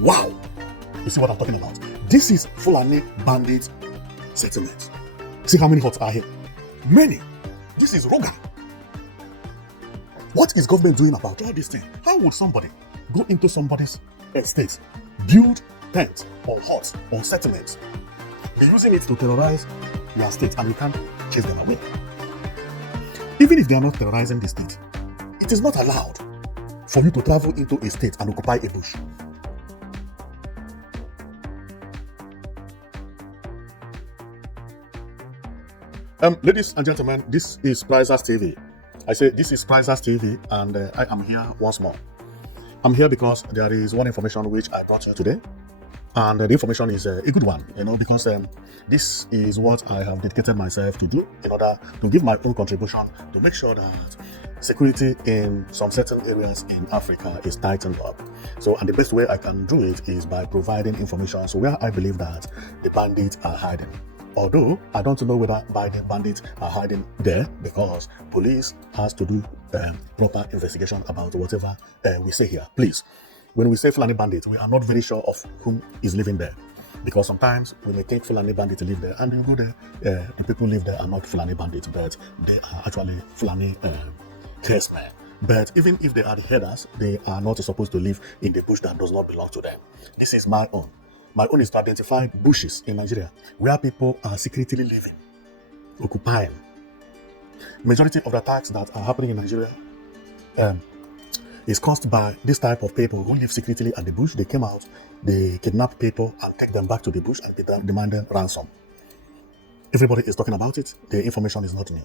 Wow! You see what I'm talking about? This is Fulani bandit settlement. See how many huts are here? Many. This is Roga. What is government doing about all this thing? How would somebody go into somebody's estate, build tents or huts or settlements, be using it to terrorize your state, and you can't chase them away? Even if they are not terrorizing the state, it is not allowed for you to travel into a state and occupy a bush. Ladies and gentlemen, this is Prizers TV. I say this is Prizers TV, and I am here once more. I'm here because there is one information which I brought you today, and the information is a good one, because this is what I have dedicated myself to do in order to give my own contribution to make sure that security in some certain areas in Africa is tightened up. So, and the best way I can do it is by providing information so where I believe that the bandits are hiding. Although I don't know whether the bandits are hiding there, because police has to do proper investigation about whatever we say here. Please, when we say Fulani bandits, we are not very sure of whom is living there, because sometimes we may think Fulani bandits live there, and you go there, the people live there are not Fulani bandits, but they are actually Fulani herdsmen. But even if they are the herders, they are not supposed to live in the bush that does not belong to them. This is my own. My own is to identify bushes in Nigeria where people are secretly living, occupying. Majority of the attacks that are happening in Nigeria is caused by this type of people who live secretly at the bush. They came out, they kidnap people and take them back to the bush and demand them ransom. Everybody is talking about it. The information is not new.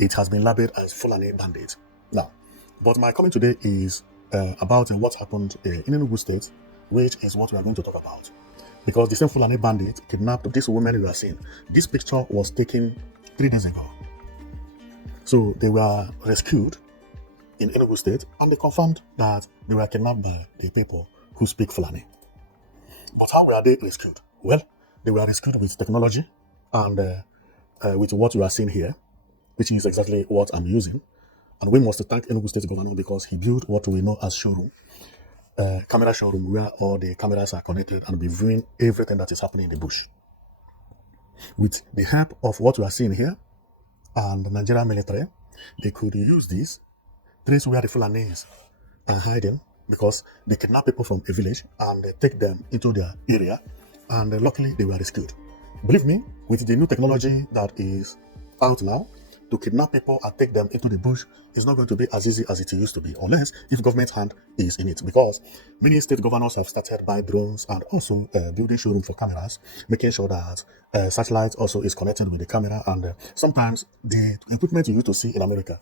It has been labeled as Fulani bandits. Now, but my comment today is about what happened in Enugu State, which is what we are going to talk about. Because the same Fulani bandit kidnapped this woman you are seeing. This picture was taken 3 days ago. So they were rescued in Enugu State, and they confirmed that they were kidnapped by the people who speak Fulani. But how were they rescued? Well, they were rescued with technology and with what you are seeing here, which is exactly what I'm using. And we must thank Enugu State Governor because he built what we know as showroom. Camera showroom where all the cameras are connected and be viewing everything that is happening in the bush. With the help of what we are seeing here and the Nigerian military, they could use this, trace where the Fulanis are hiding, because they kidnap people from a village and they take them into their area, and luckily they were rescued. Believe me, with the new technology that is out now, to kidnap people and take them into the bush is not going to be as easy as it used to be, unless if government hand is in it, because many state governors have started buying drones and also building showroom for cameras, making sure that satellite also is connected with the camera, and sometimes the equipment you used to see in America,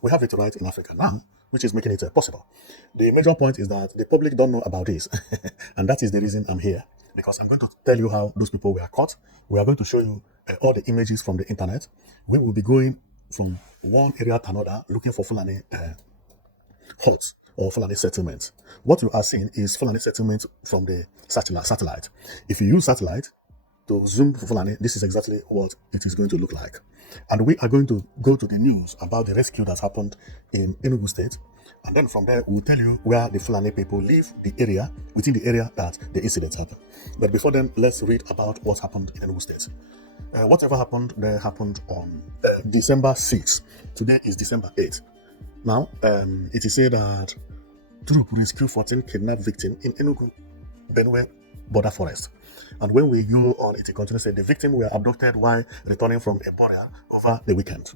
we have it right in Africa now, which is making it possible. The major point is that the public don't know about this, and that is the reason I'm here, because I'm going to tell you how those people were caught. We are going to show you all the images from the internet. We will be going from one area to another looking for Fulani huts or Fulani settlements. What you are seeing is Fulani settlement from the satellite. If you use satellite to zoom Fulani, this is exactly what it is going to look like. And we are going to go to the news about the rescue that happened in Enugu State. And then from there, we'll tell you where the Fulani people live, the area, within the area that the incident happened. But before then, let's read about what happened in Enugu State. Whatever happened there happened on December 6th. Today is December 8th. Now, it is said that troop rescue 14 kidnapped victims in Enugu, Benue border forest. And when we go on, it continues to say the victims were abducted while returning from a burial over the weekend.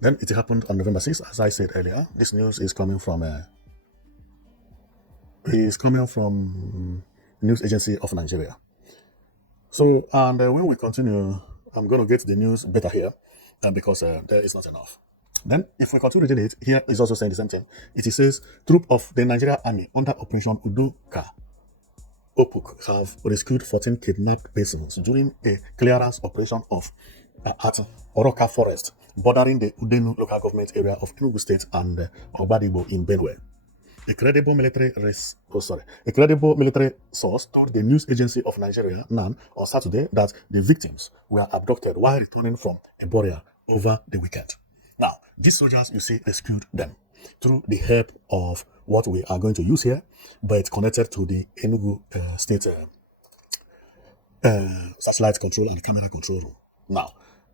Then it happened on November 6th, as I said earlier. This news is coming from News Agency of Nigeria. So, and when we continue, I'm going to get the news better here, because there is not enough. Then, if we continue reading it, here is also saying the same thing. It says, troop of the Nigerian Army under Operation Udoka Opuk have rescued 14 kidnapped persons during a clearance operation at Oroka Forest, bordering the Udenu local government area of Enugu State and Obadibo in Benue. A credible military source told the News Agency of Nigeria, NAN, on Saturday that the victims were abducted while returning from a burial over the weekend. Now, these soldiers, you see, rescued them. through the help of what we are going to use here, but connected to the Enugu state satellite control and camera control room. Now,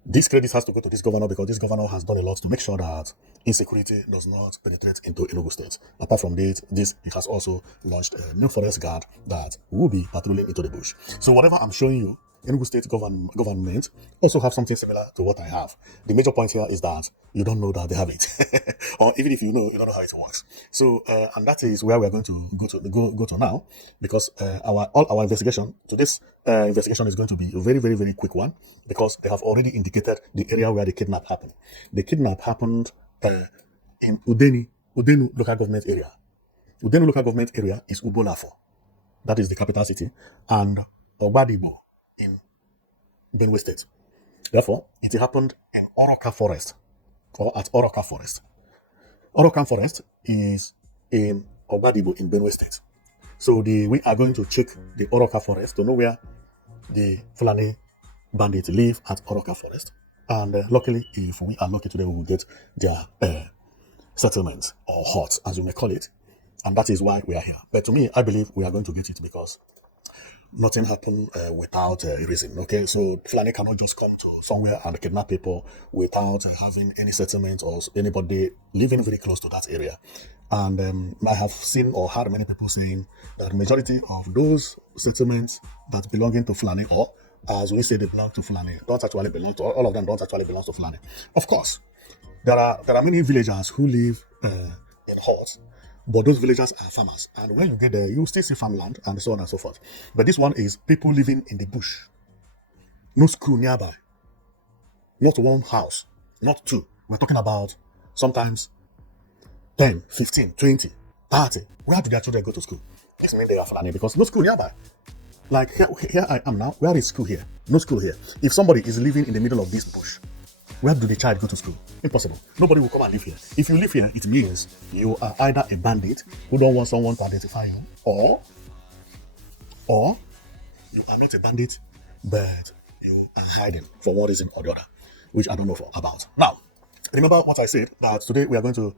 this credit has to go to this governor because this governor has done a lot to make sure that insecurity does not penetrate into Enugu State. Apart from this, it has also launched a new forest guard that will be patrolling into the bush. So whatever I'm showing you, Enugu State government also have something similar to what I have. The major point here is that you don't know that they have it, or even if you know, you don't know how it works. So, and that is where we are going to go to now, because all our investigation to this investigation is going to be a very, very, very quick one, because they have already indicated the area where the kidnap happened. The kidnap happened in Udenu local government area. Udenu local government area is Ubolafo. That is the capital city, and Ogbadibo in Benue State. Therefore, it happened in Oroka Forest, or at Oroka Forest. Oroka Forest is in Ogbadibo in Benue State. So we are going to check the Oroka Forest to know where the Fulani bandits live at Oroka Forest. And luckily, if we are lucky today, we will get their settlement, or hut, as you may call it. And that is why we are here. But to me, I believe we are going to get it, because nothing happened without a reason. Okay, so Fulani cannot just come to somewhere and kidnap people without having any settlement or anybody living very close to that area. And I have seen or heard many people saying that majority of those settlements that belonging to Fulani, or as we say they belong to Fulani, don't actually belong to, all of them don't actually belong to Fulani. Of course, there are many villagers who live in huts, but those villagers are farmers. And when you get there, you still see farmland and so on and so forth. But this one is people living in the bush. No school nearby. Not one house. Not two. We're talking about sometimes 10, 15, 20, 30. Where do their children go to school? This means they are Fulani, because no school nearby. Like here I am now. Where is school here? No school here. If somebody is living in the middle of this bush, where do the child go to school? Impossible. Nobody will come and live here. If you live here, it means you are either a bandit who don't want someone to identify you, or you are not a bandit, but you are hiding for one reason or the other, which I don't know about. Now, remember what I said, that today we are going to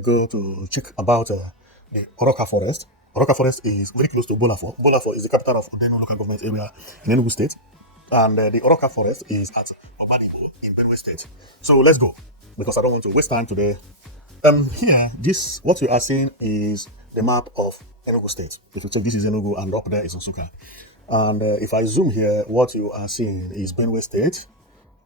go to check about the Oroka Forest. Oroka Forest is very close to Bolafo. Bolafo is the capital of Udenu local government area in Enugu State. And the Oroka Forest is at Ogbadibo in Benue State. So let's go, because I don't want to waste time today. Here, what you are seeing is the map of Enugu State. If you check, this is Enugu, and up there is Nsukka. And if I zoom here, what you are seeing is Benue State.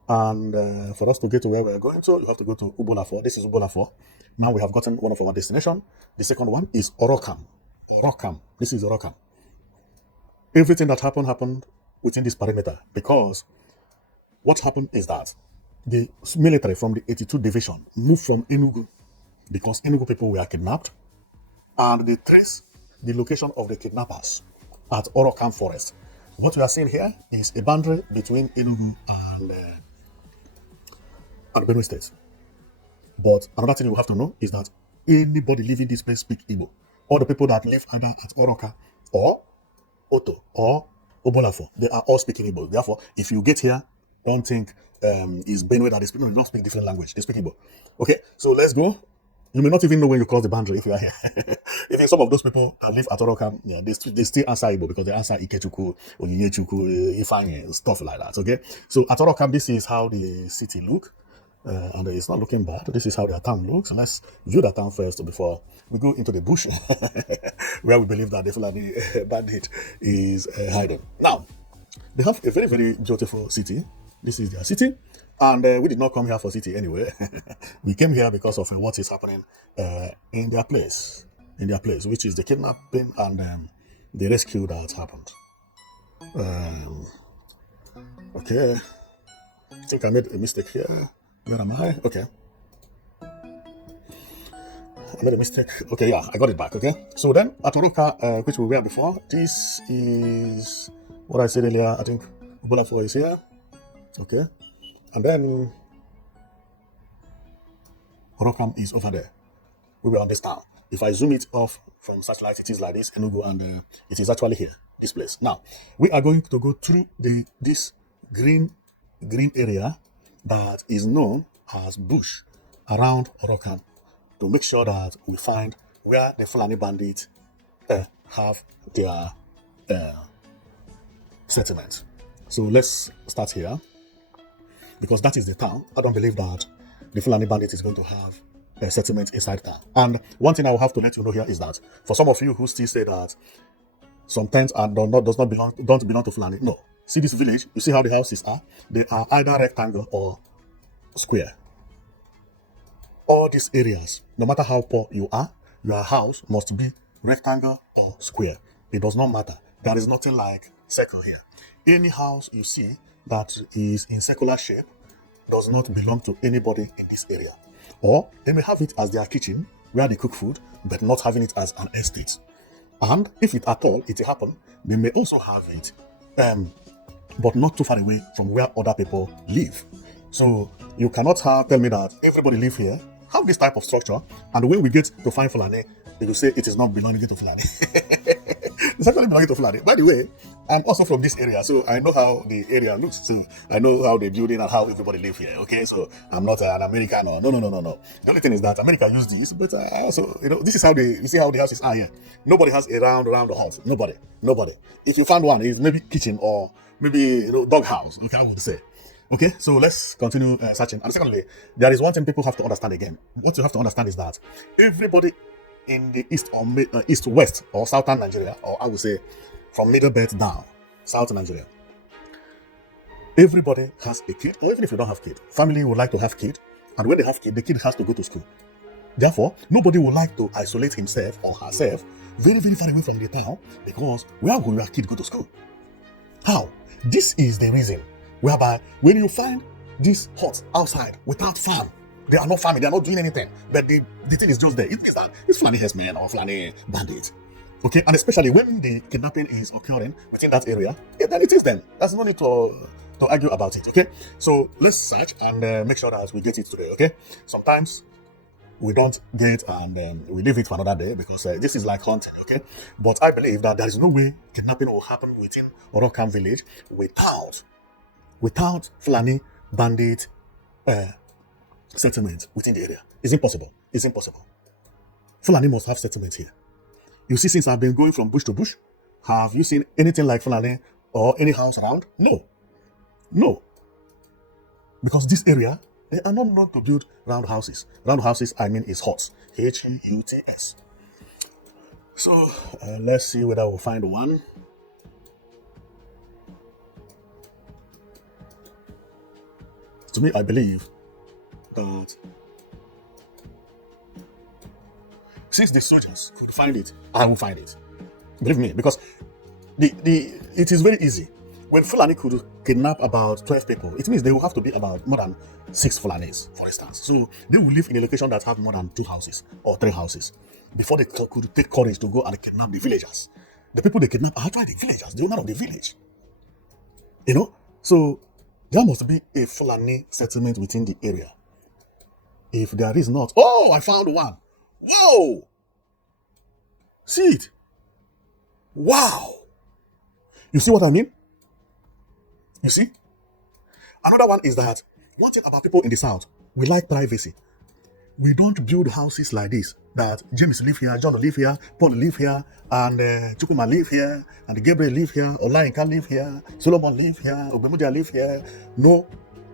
And for us to get to where we are going to, you have to go to Ubolafo. This is Ubolafo. Now we have gotten one of our destination. The second one is Orokam. Orokam. This is Orokam. Everything that happened within this perimeter, because what happened is that the military from the 82 division moved from Enugu, because Enugu people were kidnapped, and they traced the location of the kidnappers at Orokam Forest. What we are seeing here is a boundary between Enugu and Benue State. But another thing you have to know is that anybody living this place speak Igbo. All the people that live either at Oroka or Oto or Obolafo, they are all speaking Igbo. Therefore, if you get here, don't think it's Benue that is speaking. They don't speak different language. They speak Igbo. Okay, so let's go. You may not even know when you cross the boundary if you are here. Even some of those people that live at Oroka, yeah, they still answer Igbo, because they answer Ikechuku, Onyinyechuku, Ifeanyi, stuff like that. Okay, so at Oroka, this is how the city look. And it's not looking bad. This is how their town looks. And let's view the town first before we go into the bush, where we believe that the Fulani bandit is hiding. Now, they have a very, very beautiful city. This is their city. And we did not come here for city anyway. We came here because of what is happening in their place, which is the kidnapping and the rescue that happened. Okay. I think I made a mistake here. Where am I? Okay. I made a mistake. Okay, yeah, I got it back. Okay. So then, at Oroka, which we were before, this is what I said earlier. I think Bolafo is here. Okay. And then Orokam is over there. We will understand. If I zoom it off from satellite, it is like this, Enugu, and it is actually here, this place. Now, we are going to go through this green area that is known as bush around Orokam to make sure that we find where the Fulani bandits have their settlements. So let's start here, because that is the town. I don't believe that the Fulani bandit is going to have a settlement inside town. And one thing I will have to let you know here is that for some of you who still say that some tents don't belong to Fulani, no. See this village, you see how the houses are? They are either rectangle or square. All these areas, no matter how poor you are, your house must be rectangle or square. It does not matter. There is nothing like circle here. Any house you see that is in circular shape does not belong to anybody in this area. Or they may have it as their kitchen where they cook food, but not having it as an estate. And if it at all, it happen, they may also have it, but not too far away from where other people live. So you cannot tell me that everybody live here, have this type of structure, and when we get to find Fulani, they will say it is not belonging to Fulani. It's actually belonging to Fulani. By the way, I'm also from this area, so I know how the area looks. So I know how the building and how everybody live here. Okay, so I'm not an American. No. The only thing is that America used this, but also, this is how you see how the houses are here. Nobody has a round house. Nobody. If you find one, it's maybe kitchen or maybe dog house. Okay, I would say. Okay, so let's continue searching. And secondly, there is one thing people have to understand again. What you have to understand is that everybody in the east or east-west or southern Nigeria, or I would say from middle belt down, south Nigeria, everybody has a kid, or even if you don't have kid, family would like to have kid, and when they have kid, the kid has to go to school. Therefore, nobody would like to isolate himself or herself very, very far away from the town, because where will your kid go to school? How? This is the reason whereby when you find these huts outside without farm, they are not farming, they are not doing anything, but the thing is just there. It means that it's Fulani herdsmen or Fulani bandits. Okay, and especially when the kidnapping is occurring within that area, then it is them. There's no need to argue about it. Okay, so let's search and make sure that we get it today. Okay, sometimes we don't get and we leave it for another day, because this is like hunting. Okay, but I believe that there is no way kidnapping will happen within Orokam village without Fulani bandit settlement within the area. It's impossible. Fulani must have settlement here. You see, since I've been going from bush to bush, have you seen anything like Fulani or any house around? No. Because this area, they are not known to build round houses. Round houses, I mean, is huts. Huts. So, let's see whether we'll find one. To me, I believe that since the soldiers could find it, I will find it. Believe me, because it is very easy. When Fulani could kidnap about 12 people, it means they will have to be about more than 6 Fulanis, for instance. So they will live in a location that have more than 2 houses or 3 houses before they could take courage to go and kidnap the villagers. The people they kidnap are actually the villagers, the owner of the village. So there must be a Fulani settlement within the area. If there is not, I found one. Whoa! See it? Wow! You see what I mean? You see? Another one is that one thing about people in the south, we like privacy. We don't build houses like this, that James live here, John live here, Paul live here, and Chukuma live here, and Gabriel live here, Olainka live here, Solomon live here, Obemudia live here. No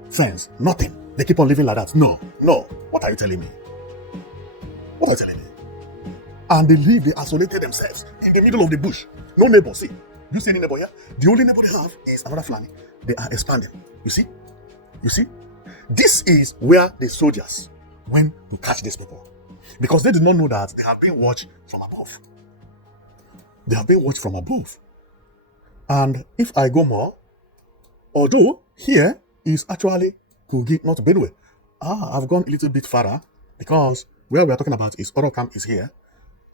sense, nothing. They keep on living like that. No. What are you telling me? And they isolated themselves in the middle of the bush. No neighbor, see. You see any neighbor here? The only neighbor they have is another Fulani. They are expanding. You see? This is where the soldiers went to catch these people. Because they did not know that they have been watched from above. And if I go more, although here is actually Kogi, not Benue. I've gone a little bit further, because where we are talking about is Orokam is here,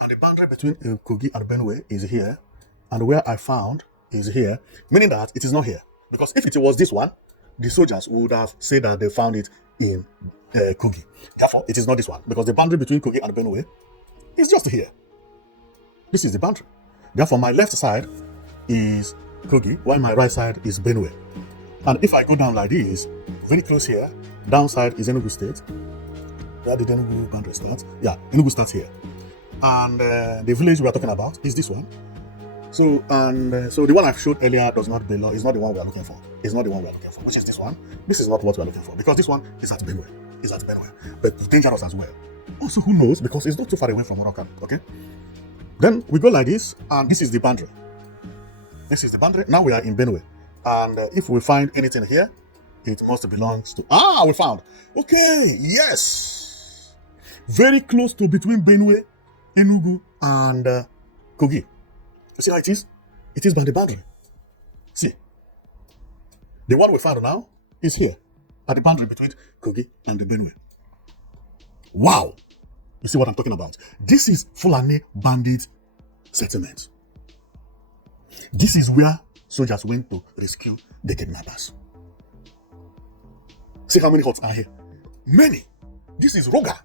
and the boundary between Kogi and Benue is here, and where I found is here, meaning that it is not here. Because if it was this one, the soldiers would have said that they found it in Kogi. Therefore, it is not this one, because the boundary between Kogi and Benue is just here. This is the boundary. Therefore, my left side is Kogi, while my right side is Benue. And if I go down like this, very close here, downside is Enugu State, Where did Enugu boundary start? Yeah, Enugu starts here. And the village we are talking about is this one. So, so the one I've showed earlier does not belong, is not the one we are looking for. It's not the one we are looking for, which is this one. This is not what we are looking for, because this one is at Benue. Is at Benue. But dangerous as well. Also, who knows? Because it's not too far away from Morocco. Okay? Then we go like this, and this is the boundary. This is the boundary. Now we are in Benue. And if we find anything here, it must belong to... we found. Okay, yes. Very close to between Benue, Enugu, and Kogi. You see how it is? It is by the boundary. See. The one we found now is here, at the boundary between Kogi and the Benue. Wow. You see what I'm talking about? This is Fulani bandit settlement. This is where soldiers went to rescue the kidnappers. See how many huts are here? Many. This is Roga.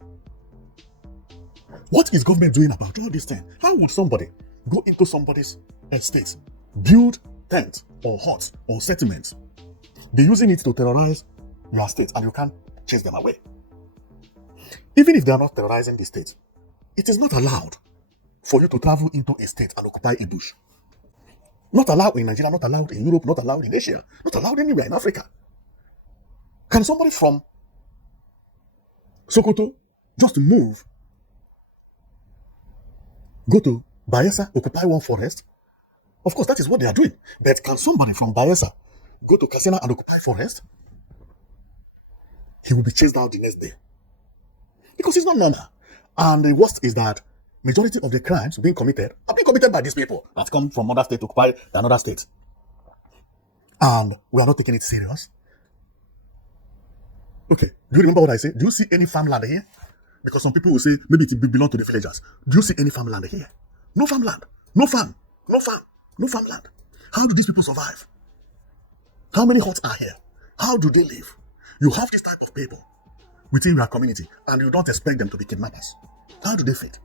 What is government doing about all this thing? How would somebody go into somebody's estate, build tents or huts or settlements? They're using it to terrorize your state, and you can't chase them away. Even if they are not terrorizing the state, it is not allowed for you to travel into a state and occupy a bush. Not allowed in Nigeria, not allowed in Europe, not allowed in Asia, not allowed anywhere in Africa. Can somebody from Sokoto just move, go to Bayelsa, occupy one forest? Of course, that is what they are doing. But can somebody from Bayelsa go to Katsina and occupy forest? He will be chased out the next day. Because it's not normal. And the worst is that majority of the crimes being committed are being committed by these people that come from other state to occupy another state. And we are not taking it serious. Okay, do you remember what I said? Do you see any farmland here? Because some people will say, maybe it belongs to the villagers. Do you see any farmland here? No farmland. No farm. No farm. No farmland. How do these people survive? How many huts are here? How do they live? You have this type of people within your community, and you don't expect them to be kidnappers. How do they fit?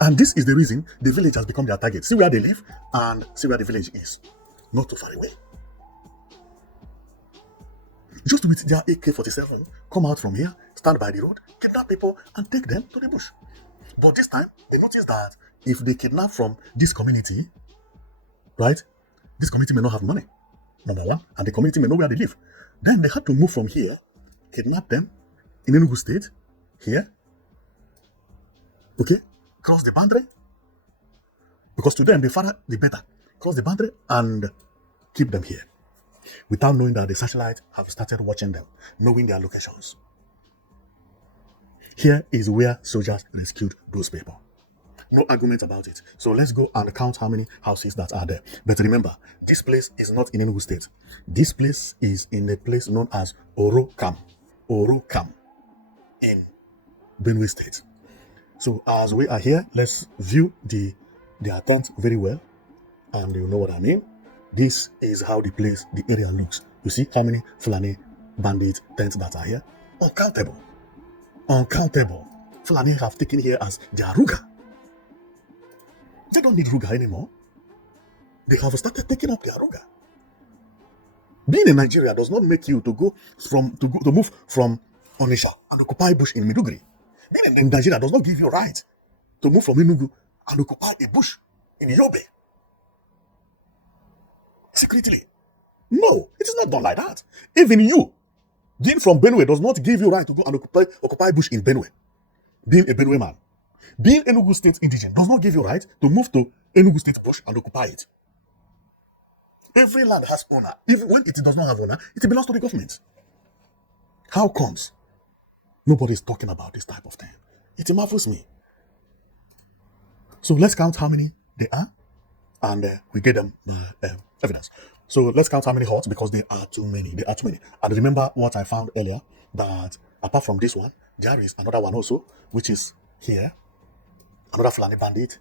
And this is the reason the village has become their target. See where they live and see where the village is. Not too far away. Just with their AK-47, come out from here, stand by the road, kidnap people, and take them to the bush. But this time, they notice that if they kidnap from this community, right, this community may not have money, number one, and the community may know where they live. Then they had to move from here, kidnap them in Enugu state, here, okay, cross the boundary, because to them, the farther, the better. Cross the boundary and keep them here, without knowing that the satellite have started watching them, knowing their locations. Here is where soldiers rescued those people. No argument about it. So let's go and count how many houses that are there. But remember, this place is not in Enugu state. This place is in a place known as Orokam. Orokam in Benue state. So as we are here, let's view their tent very well. And you know what I mean. This is how the place, the area looks. You see how many Fulani bandit tents that are here? Uncountable. Uncountable. Fulani have taken here as their Ruga. They don't need Ruga anymore. They have started taking up their Ruga. Being in Nigeria does not make you to move from Onitsha and occupy bush in Maiduguri. Being in Nigeria does not give you right to move from Enugu and occupy a bush in Yobe. Secretly. No, it is not done like that. Even you, being from Benue, does not give you right to go and occupy bush in Benue. Being a Benue man. Being Enugu state indigene does not give you right to move to Enugu state bush and occupy it. Every land has owner. Even when it does not have owner, it belongs to the government. How comes nobody is talking about this type of thing? It marvels me. So let's count how many there are, and we get them evidence. So let's count how many huts, because there are too many. There are too many. And remember what I found earlier, that apart from this one, there is another one also, which is here. Another Fulani bandit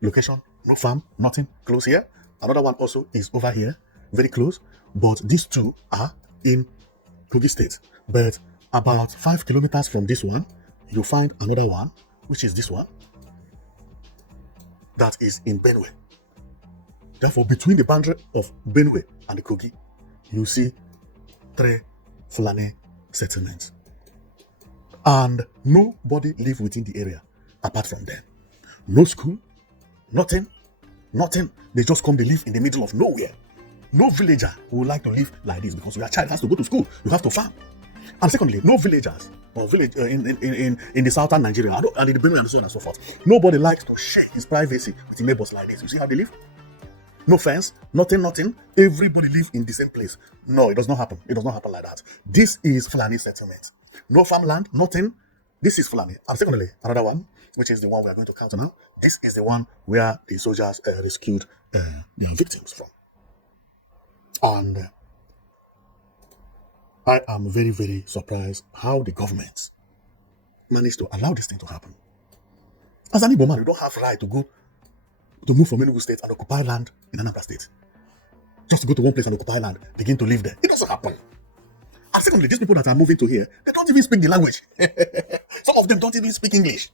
location, no farm, nothing, close here. Another one also is over here, very close. But these two are in Kogi state. But about 5 kilometers from this one, you find another one, which is this one, that is in Benue. Therefore, between the boundary of Benue and the Kogi, you see 3 Fulani settlement. And nobody live within the area apart from them. No school, nothing. They just come, they live in the middle of nowhere. No villager would like to live like this because your child has to go to school. You have to farm. And secondly, no villagers or village in the southern Nigeria and in the Benue and so on and so forth. Nobody likes to share his privacy with the neighbors like this. You see how they live? No fence, nothing. Everybody live in the same place. No, it does not happen. It does not happen like that. This is Fulani settlement. No farmland, nothing. This is Fulani. And secondly, another one, which is the one we are going to count now. This is the one where the soldiers rescued their victims from. And I am very, very surprised how the government managed to allow this thing to happen. As an Igbo man, you don't have right to move from Enugu state and occupy land in Anambra state. Just to go to one place and occupy land, begin to live there. It doesn't happen. And secondly, these people that are moving to here, they don't even speak the language. Some of them don't even speak English.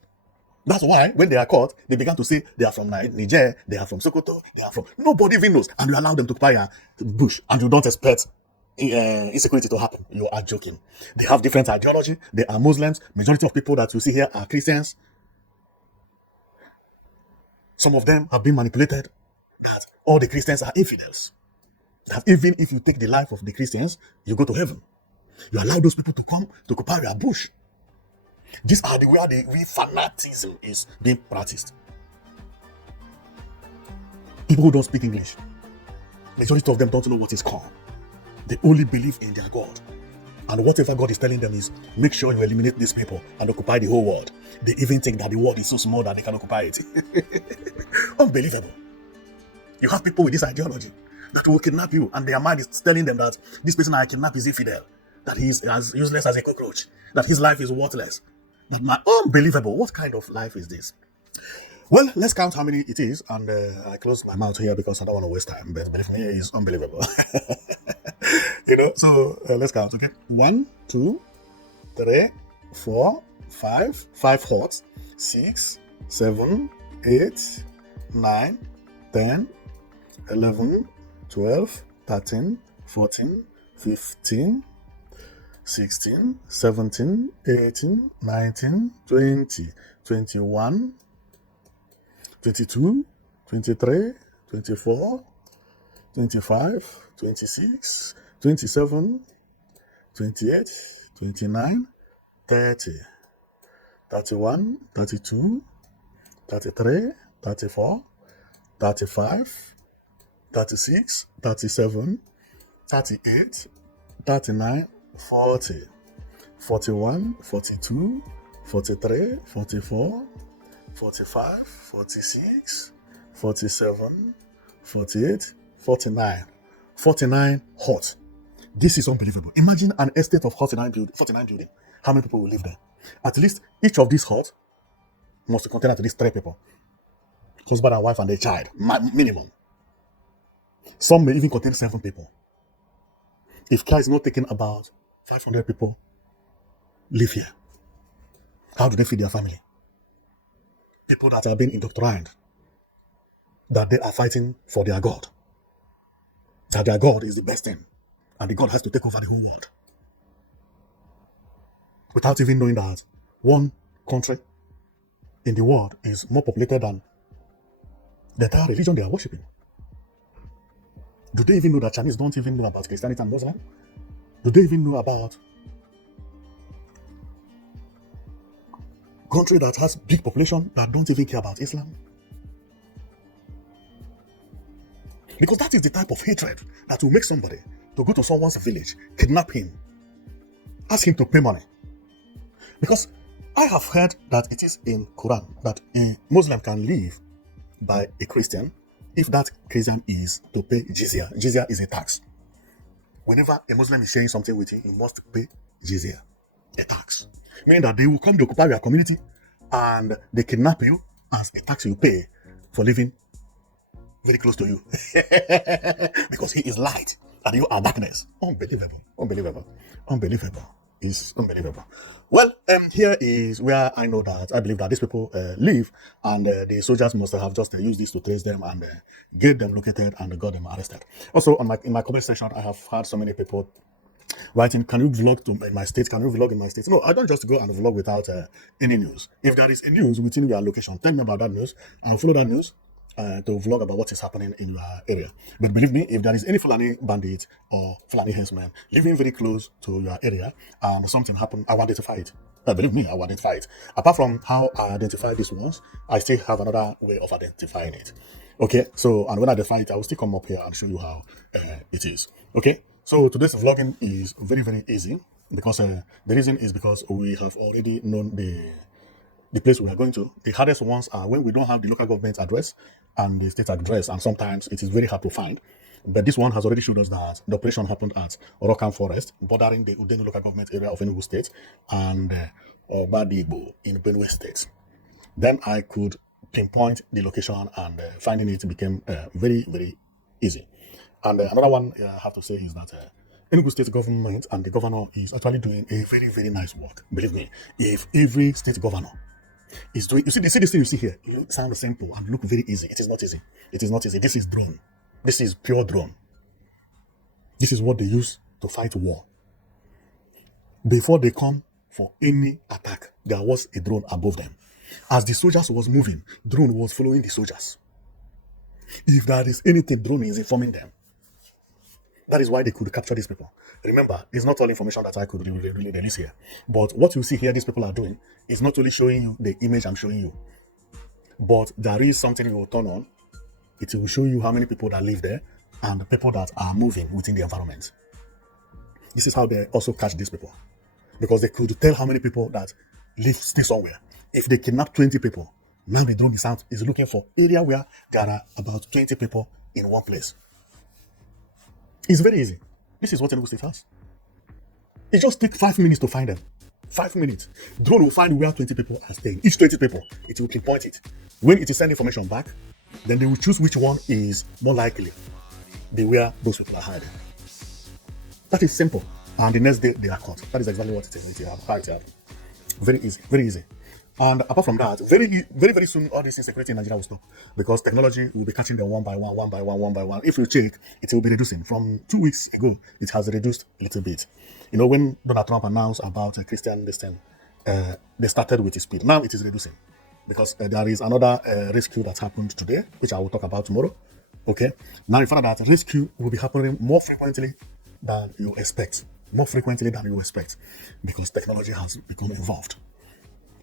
That's why when they are caught, they began to say they are from Niger, they are from Sokoto, they are from... Nobody even knows. And you allow them to occupy a bush and you don't expect insecurity to happen. You are joking. They have different ideology. They are Muslims. Majority of people that you see here are Christians. Some of them have been manipulated that all the Christians are infidels. That even if you take the life of the Christians, you go to heaven. You allow those people to come to occupy your bush. These are the way the fanaticism is being practiced. People who don't speak English, majority of them don't know what is called. They only believe in their God. And whatever God is telling them is, make sure you eliminate these people and occupy the whole world. They even think that the world is so small that they can occupy it. Unbelievable. You have people with this ideology that will kidnap you, and their mind is telling them that this person I kidnap is infidel, that he is as useless as a cockroach, that his life is worthless. But unbelievable. What kind of life is this? Well, let's count how many it is, and I close my mouth here because I don't want to waste time, but believe me, it's unbelievable. So let's count, okay? 1, 2, 3, 4, 5 hordes, 6, 7, 8, 9, 10, 11, 12, 13, 14, 15, 16, 17, 18, 19, 20, 21, 22, 23, 24, 25, 26, 27, 28, 29, 30, 31, 32, 33, 34, 35, 36, 37, 38, 39, 40, 41, 42, 43, 44, 45, 46, 47, 48, 49. 49 hut. This is unbelievable. Imagine an estate of 49 building. How many people will live there? At least each of these huts must contain at least 3 people. Husband and wife and a child. Minimum. Some may even contain 7 people. If care is not taken, about 500 people live here. How do they feed their family? People that are being indoctrinated that they are fighting for their God. That their God is the best thing. And the God has to take over the whole world. Without even knowing that one country in the world is more populated than the entire religion they are worshipping. Do they even know that Chinese don't even know about Christianity and Muslim? Do they even know about country that has big population that don't even care about Islam? Because that is the type of hatred that will make somebody to go to someone's village, kidnap him, ask him to pay money. Because I have heard that it is in Quran that a Muslim can live by a Christian if that Christian is to pay jizya. Jizya is a tax. Whenever a Muslim is sharing something with you, you must pay jizya, a tax. Meaning that they will come to occupy your community and they kidnap you as a tax you pay for living very close to you. Because he is light and you are darkness. Unbelievable. It's unbelievable. Well, here is where I believe that these people live, and the soldiers must have just used this to trace them and get them located and got them arrested. Also, in my comment section, I have had so many people Writing, can you vlog to my state? Can you vlog in my state? No, I don't just go and vlog without any news. If there is a news within your location, tell me about that news. I'll follow that news to vlog about what is happening in your area. But believe me, if there is any Fulani bandit or Fulani henchman living very close to your area and something happened, I will identify it. Believe me, I will identify it. Apart from how I identify these ones, I still have another way of identifying it. Okay, so, and when I define it, I will still come up here and show you how it is. Okay, so today's vlogging is very, very easy because the reason is because we have already known the place we are going to. The hardest ones are when we don't have the local government address and the state address, and sometimes it is very hard to find. But this one has already showed us that the operation happened at Orokan Forest, bordering the Udenu local government area of Enugu State, and Obadigbo in Benue State. Then I could pinpoint the location, and finding it became very, very easy. And another one I have to say is that Enugu State government and the governor is actually doing a very, very nice work. Believe me, if every state governor is doing, you see this thing you see here, it sounds simple and look very easy. It is not easy. It is not easy. This is drone. This is pure drone. This is what they use to fight war. Before they come for any attack, there was a drone above them. As the soldiers was moving, drone was following the soldiers. If there is anything, drone is informing them. That is why they could capture these people. Remember, it's not all information that I could really release here. But what you see here, these people are doing, is not only showing you the image I'm showing you, but there is something you will turn on. It will show you how many people that live there and the people that are moving within the environment. This is how they also catch these people. Because they could tell how many people that live still somewhere. If they kidnap 20 people, now the drone is looking for area where there are about 20 people in one place. It's very easy. This is what Enugu State has. It just takes 5 minutes to find them. 5 minutes. Drone will find where 20 people are staying. Each 20 people, it will pinpoint it. When it is sending information back, then they will choose which one is more likely be where those people are hiding. That is simple. And the next day, they are caught. That is exactly what it is. Very easy. Very easy. And apart from that, very soon, all this insecurity in Nigeria will stop because technology will be catching them one by one. If you check, it will be reducing. From 2 weeks ago, it has reduced a little bit. You know, when Donald Trump announced about Christian listing, they started with his speed. Now it is reducing because there is another rescue that happened today, which I will talk about tomorrow. Okay. Now, in front of that, rescue will be happening more frequently than you expect. Because technology has become involved.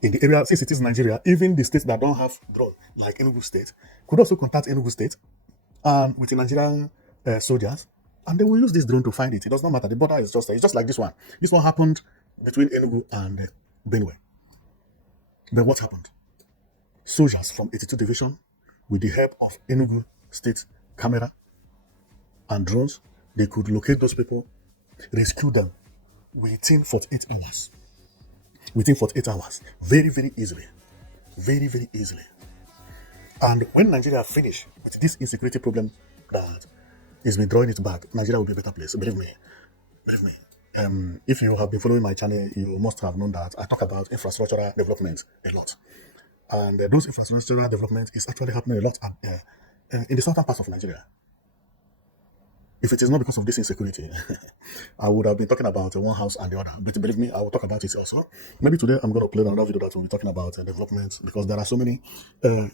In the area, since it is Nigeria, even the states that don't have drone, like Enugu State, could also contact Enugu State with the Nigerian soldiers, and they will use this drone to find it. It does not matter. The border is just like this one. This one happened between Enugu and Benue. Then what happened? Soldiers from 82 Division, with the help of Enugu State camera and drones, they could locate those people, rescue them within 48 hours. Within 48 hours. Very, very easily. Very, very easily. And when Nigeria finish with this insecurity problem that is withdrawing it back, Nigeria will be a better place. Believe me. If you have been following my channel, you must have known that I talk about infrastructural development a lot. And those infrastructural development is actually happening a lot in the southern parts of Nigeria. If it is not because of this insecurity, I would have been talking about one house and the other. But believe me, I will talk about it also. Maybe today I'm going to play another video that will be talking about development, because there are so many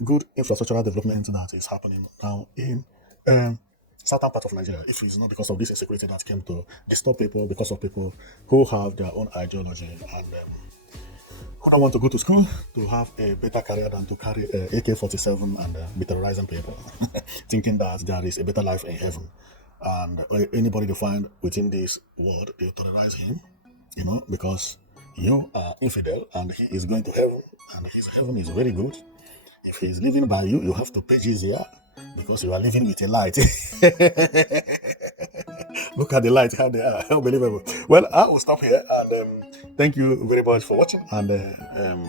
good infrastructural development that is happening now in southern part of Nigeria. If it's not because of this insecurity that came to disturb people, because of people who have their own ideology and who don't want to go to school to have a better career than to carry AK-47 and be terrorizing people, thinking that there is a better life in heaven. And anybody they find within this world, they terrorize him, you know, because you are infidel and he is going to heaven, and his heaven is very good. If he is living by you, you have to pay jizya because you are living with a light. Look at the light, how they are, unbelievable. Well, I will stop here, and thank you very much for watching. And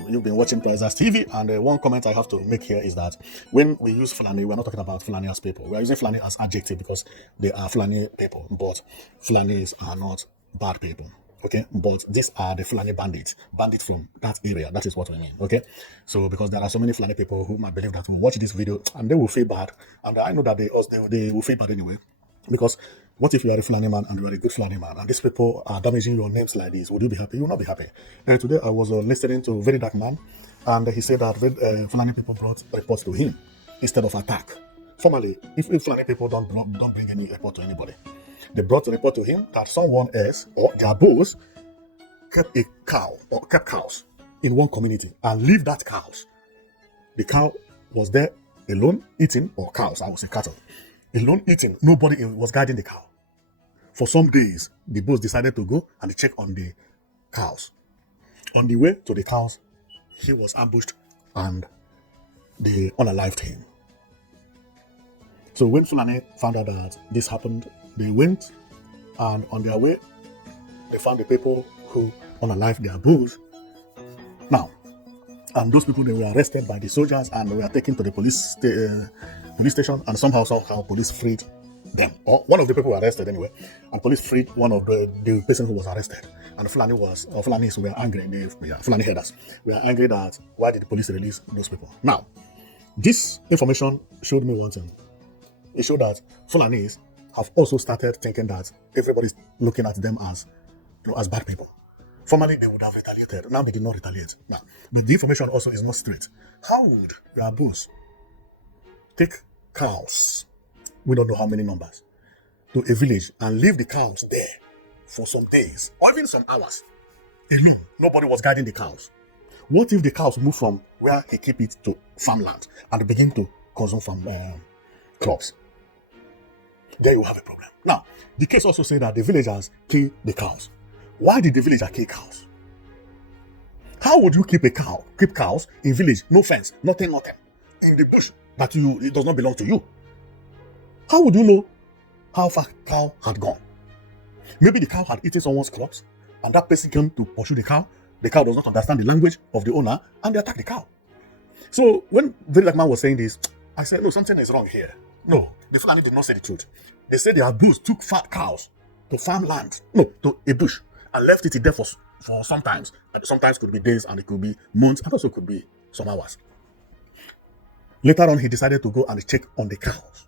you've been watching Prizes TV. And one comment I have to make here is that when we use Fulani, we're not talking about Fulani as people. We're using Fulani as adjective because they are Fulani people, but Fulanis are not bad people. Okay, but these are the Fulani bandits from that area. That is what we mean. Okay, so because there are so many Fulani people who might believe that will watch this video and they will feel bad, and I know that they will feel bad anyway, because What if you are a Fulani man and you are a good Fulani man and these people are damaging your names like this? Would you be happy? You will not be happy. And today I was listening to a very dark man, and he said that Fulani people brought reports to him instead of attack. Formerly, if Fulani people don't bring any report to anybody, they brought a report to him that someone else or their boss kept a cow or kept cows in one community and leave that cows. The cow was there alone eating, or cows, I would say cattle, alone eating. Nobody was guiding the cow. For some days, the boss decided to go and check on the cows. On the way to the cows, he was ambushed and they unalived him. So when Fulani found out that this happened, they went, and on their way, they found the people who unalived their bulls. Now, and those people, they were arrested by the soldiers and they were taken to the police station, and somehow police freed them. Or one of the people were arrested anyway, and police freed one of the person who was arrested. And Fulanis were angry. Fulani herders were angry that why did the police release those people? Now, this information showed me one thing. It showed that Fulanis have also started thinking that everybody's looking at them as bad people. Formerly, they would have retaliated. Now they did not retaliate. Now, but the information also is not straight. How would your boss take cows, we don't know how many numbers, to a village and leave the cows there for some days or even some hours alone? Nobody was guiding the cows. What if the cows move from where he keep it to farmland and begin to consume farm crops? There you have a problem. Now, the case also says that the villagers kill the cows. Why did the villager kill cows? How would you keep cows in village, no fence, nothing, in the bush that it does not belong to you? How would you know how far cow had gone? Maybe the cow had eaten someone's crops, and that person came to pursue the cow. The cow does not understand the language of the owner, and they attack the cow. So when very dark man was saying this, I said, no, something is wrong here. No, the Fulani did not say the truth. They said their bulls took fat cows to farmland, to a bush, and left it there for sometimes. Sometimes could be days, and it could be months, and also could be some hours. Later on, he decided to go and check on the cows,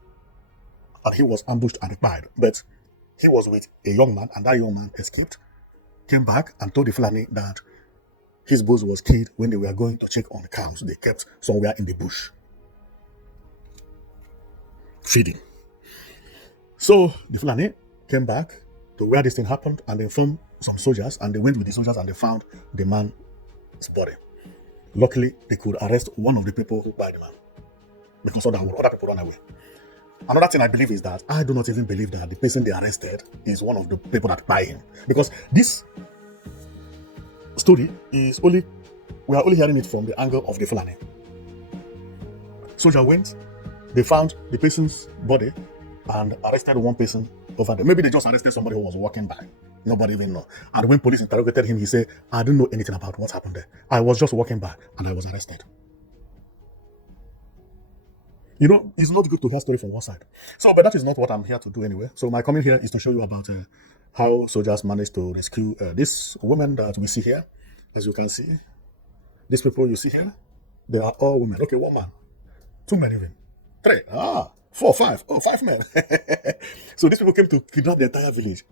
and he was ambushed and expired. But he was with a young man, and that young man escaped, came back, and told the Fulani that his bulls was killed when they were going to check on the cows they kept somewhere in the bush, feeding. So the Fulani came back to where this thing happened and informed some soldiers, and they went with the soldiers and they found the man's body. Luckily, they could arrest one of the people who died the man, because other people ran away. Another thing I believe is that I do not even believe that the person they arrested is one of the people that buy him, because this story is we are only hearing it from the angle of the Fulani. Soldier went, they found the person's body and arrested one person over there. Maybe they just arrested somebody who was walking by. Nobody even know. And when police interrogated him, he said, I don't know anything about what happened there. I was just walking by and I was arrested. It's not good to hear story from one side. So, but that is not what I'm here to do anyway. So my coming here is to show you about how soldiers managed to rescue this woman that we see here. As you can see, these people you see here, they are all women. Okay, one man, two men even, three, four, five, five men. So these people came to kidnap the entire village.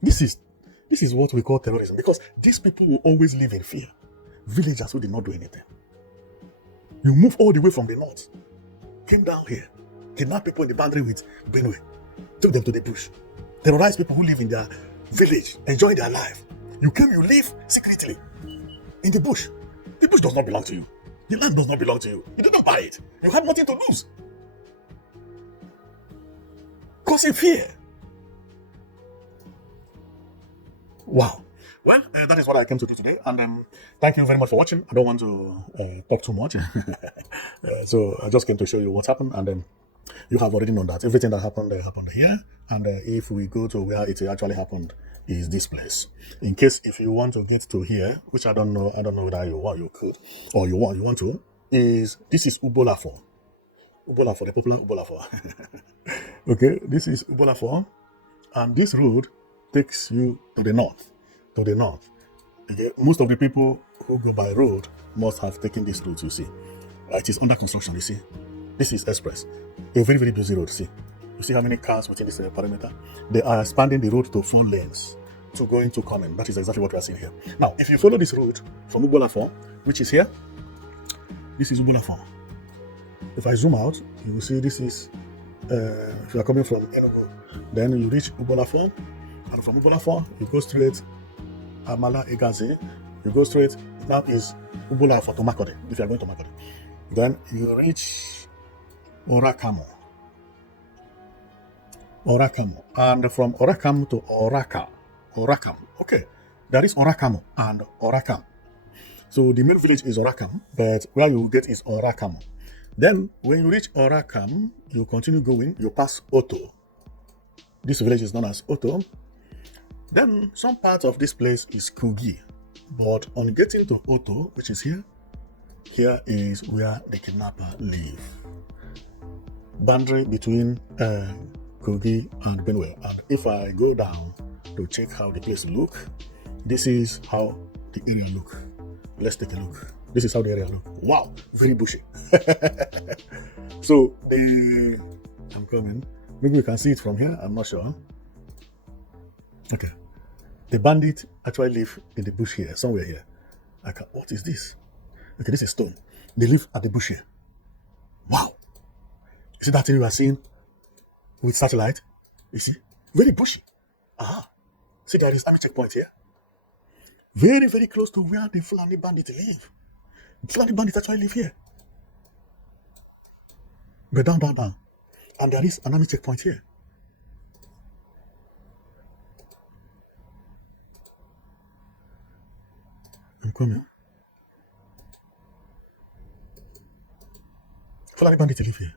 This is what we call terrorism, because these people will always live in fear. Villagers who did not do anything. You move all the way from the north, came down here, kidnapped people in the boundary with Benue, took them to the bush, terrorized people who live in their village, enjoying their life. You live secretly in the bush. The bush does not belong to you. The land does not belong to you. You didn't buy it. You had nothing to lose. Causing fear. Wow. Well, that is what I came to do today, and thank you very much for watching. I don't want to talk too much, so I just came to show you what happened, and then you have already known that everything that happened here, and if we go to where it actually happened, is this place. In case if you want to get to here, which I don't know whether you could or you want to, this is Ubolafo, the popular Ubolafo. Okay, this is Ubolafo, and this road takes you to the north. Okay, most of the people who go by road must have taken this route. You see, it is under construction. You see, this is express, a very very busy road. See, You see how many cars within this perimeter? They are expanding the road to 4 lanes to go into common. That is exactly what we are seeing here. Now, if you follow this route from Ugbolafon, which is here, this is Ugbolafon. If I zoom out, you will see this is, if you are coming from Enugu, then you reach Ugbolafon, and from Ugbolafon, you go straight Amala Egazi, you go straight, now is Ugbolafon to Makode, if you are going to Makode. Then you reach Orakamo, and from Orakam to Orakam, okay, there is Orakamo and Orakam. So the main village is Orakam, but where you get is Orakam. Then when you reach Orakam, you continue going, you pass Oto. This village is known as Oto. Then some part of this place is Kugi, but on getting to Oto, which is here is where the kidnapper live. Boundary between Kogi and Benue. And if I go down to check how the place look, this is how the area look. Let's take a look. This is how the area look. Wow, very bushy. So I'm coming. Maybe you can see it from here. I'm not sure. Okay. The bandit actually live in the bush here, somewhere here. What is this? Okay, this is stone. They live at the bush here. Wow. You see that thing you are seeing with satellite? You see? Very bushy. See, there is army checkpoint here. Very, very close to where the Fulani bandits live. The Fulani bandits actually live here. But down. And there is an army checkpoint here. I'm coming. Fulani bandits live here.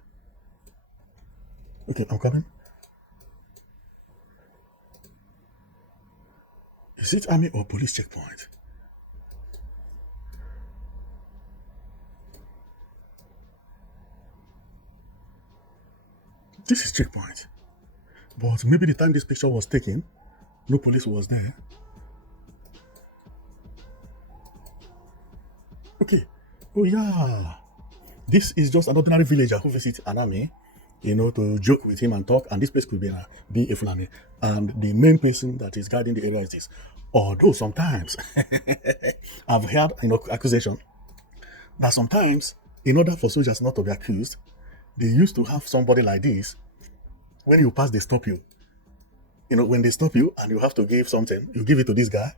Okay, I'm coming. Is it army or police checkpoint? This is checkpoint. But maybe the time this picture was taken, no police was there. Okay. Oh yeah. This is just an ordinary villager who visits an army, to joke with him and talk, and this place could be a Fulani. And the main person that is guarding the area is this. Although sometimes I've heard accusation that sometimes, in order for soldiers not to be accused, they used to have somebody like this. When you pass, they stop you. When they stop you and you have to give something, you give it to this guy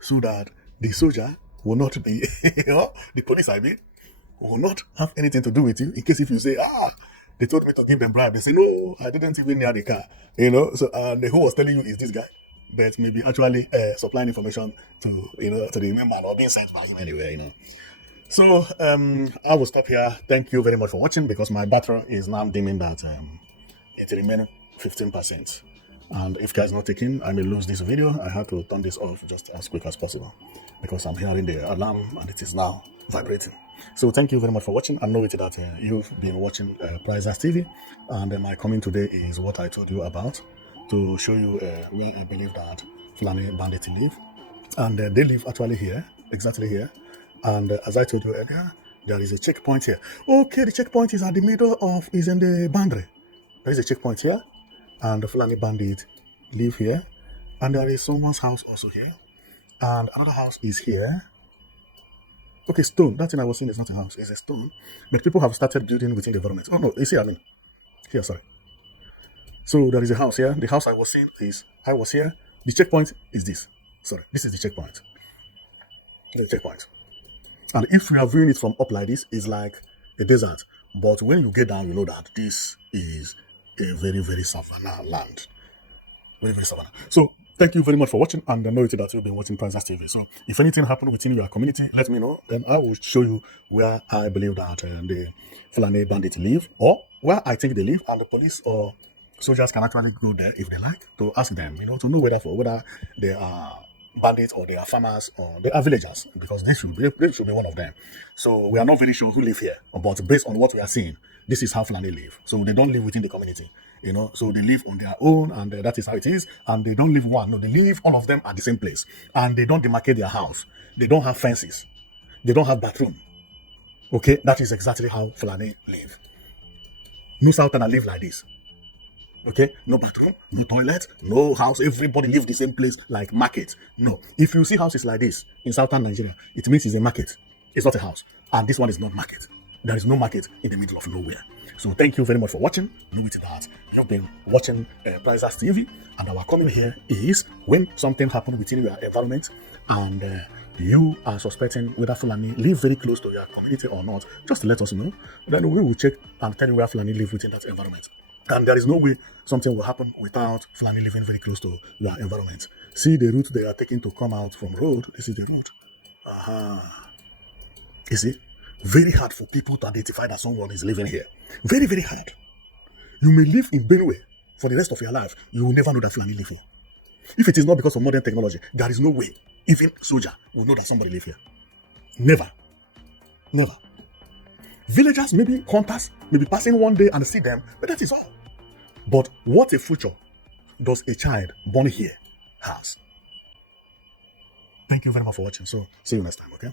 so that the soldier will not be, the police, will not have anything to do with you in case if you say, they told me to give them bribe. They say, no, I didn't even near the car. So who was telling you is this guy that may be actually supplying information to, to the main man or being sent by him anywhere, So I will stop here. Thank you very much for watching, because my battery is now dimming that it remains 15%. And if guys not taking, I may lose this video. I have to turn this off just as quick as possible because I'm hearing the alarm and it is now vibrating. So thank you very much for watching. I know it that you've been watching Prices TV, and my comment today is what I told you about, to show you where I believe that Fulani bandits live, and they live actually here, exactly here. And as I told you earlier, there is a checkpoint here. Okay, the checkpoint is at the middle is in the boundary. There is a checkpoint here, and the Fulani bandits live here, and there is someone's house also here, and another house is here. Okay, stone. That thing I was saying is not a house, it's a stone. But people have started building within the environment. Oh no, you see, here, sorry. So there is a house here. The house I was saying is, I was here. The checkpoint is this. Sorry, this is the checkpoint. The checkpoint. And if you are viewing it from up like this, it's like a desert. But when you get down, you know that this is a very, very savannah land. Very, very savannah. So thank you very much for watching, and I know that you've been watching Prices TV. So if anything happened within your community, let me know. Then I will show you where I believe that the Fulani bandits live, or where I think they live, and the police or soldiers can actually go there if they like, to ask them, to know whether they are bandits or they are farmers or they are villagers, because they should be one of them. So we are not very sure who live here, but based on what we are seeing, this is how Fulani live. So they don't live within the community, so they live on their own, and that is how it is. And they don't live one, no, they live all of them at the same place, and they don't demarcate their house. They don't have fences. They don't have bathroom. Okay, that is exactly how Fulani live. No Southern live like this. Okay, no bathroom, no toilet, no house. Everybody live the same place like market. No, if you see houses like this in southern Nigeria, it means it's a market. It's not a house, and this one is not market. There is no market in the middle of nowhere. So thank you very much for watching. Leave it at that. You've been watching Prizes TV, and our comment here is when something happens within your environment and you are suspecting whether Fulani live very close to your community or not, just let us know. Then we will check and tell you where Fulani live within that environment. And there is no way something will happen without Fulani living very close to your environment. See the route they are taking to come out from road. This is the road. You see, very hard for people to identify that someone is living here. Very, very hard. You may live in Benue for the rest of your life. You will never know that Fulani live here. If it is not because of modern technology, there is no way even soldier will know that somebody live here. Never. Never. Villagers, maybe hunters, may be passing one day and see them, but that is all. But what a future does a child born here has? Thank you very much for watching. So see you next time, okay?